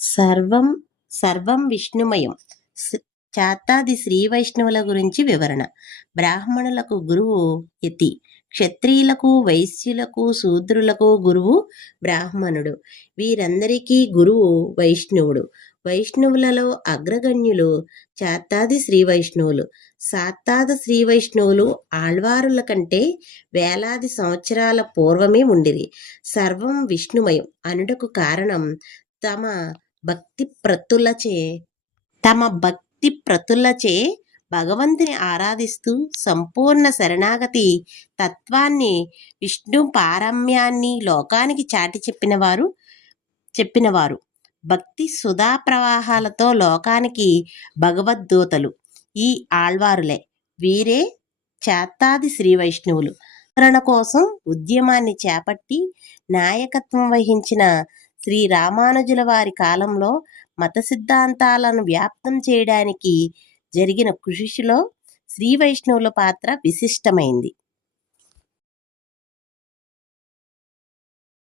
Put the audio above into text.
సర్వం సర్వం విష్ణుమయం. చాతాది శ్రీ వైష్ణవుల గురించి వివరణ. బ్రాహ్మణులకు గురువు యతి, క్షత్రియులకు, వైశ్యులకు, శూద్రులకు గురువు బ్రాహ్మణుడు. వీరందరికీ గురువు వైష్ణవుడు. వైష్ణవులలో అగ్రగణ్యులు చాతాది శ్రీ వైష్ణవులు. సాత్తాద శ్రీ వైష్ణవులు ఆళ్వారుల కంటే వేలాది సంవత్సరాల పూర్వమే ఉండిరి. సర్వం విష్ణుమయం అనుటకు కారణం తమ భక్తి ప్రతులచే భగవంతుని ఆరాధిస్తూ సంపూర్ణ శరణాగతి తత్వాన్ని, విష్ణు పారమ్యాన్ని లోకానికి చాటి చెప్పినవారు భక్తి సుధా ప్రవాహాలతో లోకానికి భగవద్దూతలు ఈ ఆళ్వారులే. వీరే చాత్తాది శ్రీ వైష్ణవులు. వివరణ కోసం ఉద్యమాన్ని చేపట్టి నాయకత్వం వహించిన శ్రీ రామానుజుల వారి కాలంలో మత సిద్ధాంతాలను వ్యాప్తం చేయడానికి జరిగిన కృషిలో శ్రీ వైష్ణవుల పాత్ర విశిష్టమైంది.